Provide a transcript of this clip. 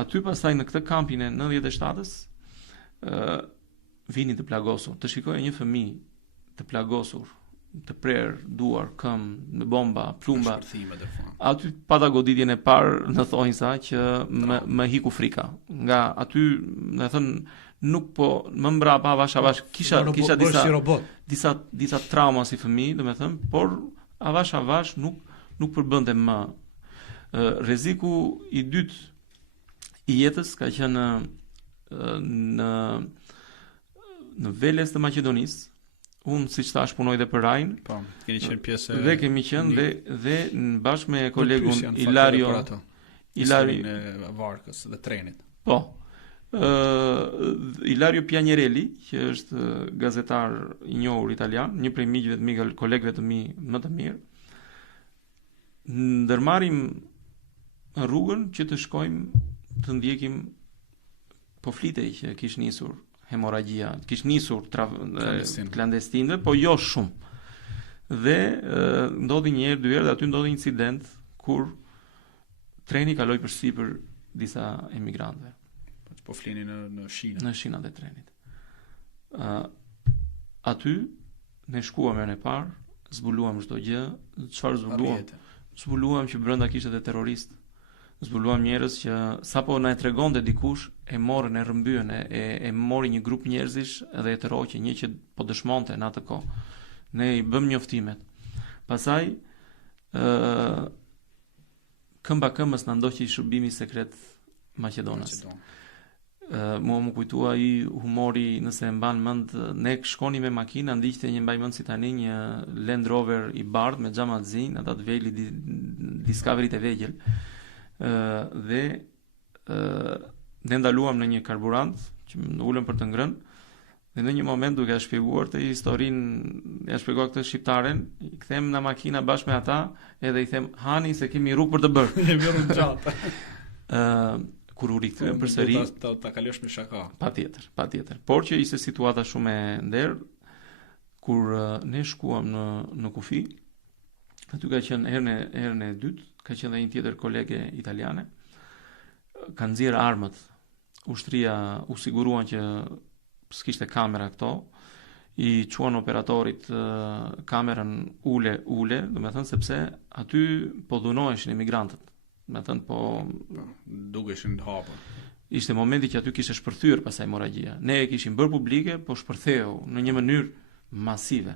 Aty pastaj në këtë kampin e 97-s vinin të plagosur. Të shikojë një fëmijë të plagosur, të prerë duar, këmbë, me bomba, plumba. Aty pata goditjen e parë në thonjsa që më hiku frika. Nga aty, do të thënë, nuk po më mbrapa avash kisha disa trauma si fëmijë, do të thënë, por avash nuk përbënte më. Rreziku i dytë i jetës ka qenë në Veles të Maqedonisë. Unë, siç thash, punoj dhe për Rajin. Po, keni qenë pjesë dhe kemi qenë dhe bashkë me kolegun Ilario e varkës dhe trenit. Po. Ilario Piagnarelli, që është gazetar i njohur italian, një prej miqve të kolegëve të mi më të mirë. Ndërmarrim rrugën që të shkojmë të ndjekim, po flitej që kishte nisur hemoragjia, kishte nisur klandestine, po jo shumë. Dhe ndodhi një herë, dy herë, dhe aty ndodhi një incident kur treni kaloi përsipër disa emigrantëve. Po flini në shinë. Në shinat e trenit. Aty ne shkuam herën e parë, zbuluam çdo gjë, çfarë zbuluam? Zbuluam që brenda kishte edhe terroristë. Zbuluam njerëz që sapo na e tregonte dikush, e morën, e rrëmbyen, e mori një grup njerëzish dhe e tërhoqë, një që po dëshmonte në atë kohë. Ne i bëm njoftimet. Pastaj këmba këmbës na ndoqi shërbimi sekret Maqedonas. Mua më kujtua ai humori, nëse e mban mend, ne shkonim me makinë, ndiqte një, mbaj mend si tani, një Land Rover i bardh me xhamallzin, ata të veli Discovery të vegjël. Dhe ne ndaluam në një karburant që më ulëm për të ngrënë, dhe në një moment duke ja shpjeguar të historinë, ja shpjegova këtë shqiptaren, i kthem në makina bashkë me ata, edhe i them, hani se kemi rrugë për të bërë. Jemi rrugë gjatë. Kur u rikthyem përsëri, ta kalosh me shaka. Patjetër. Por që ishte situata shumë e nder, kur ne shkuam në kufi, aty ka qenë herën e dytë, ka qenë dhe një tjetër kolege italiane, kanë nxjerrë armët. Ushtria u siguruan që s'kishte kamera këto, i quan operatorit kamerën ule, do me thënë, sepse aty po dhunoheshin emigrantët. Me thënë, po dukeshin të hapur. Ishte momenti që aty kishte shpërthyer pasaj hemorragjia. Ne e kishim bërë publike, po shpërtheu në një mënyrë masive.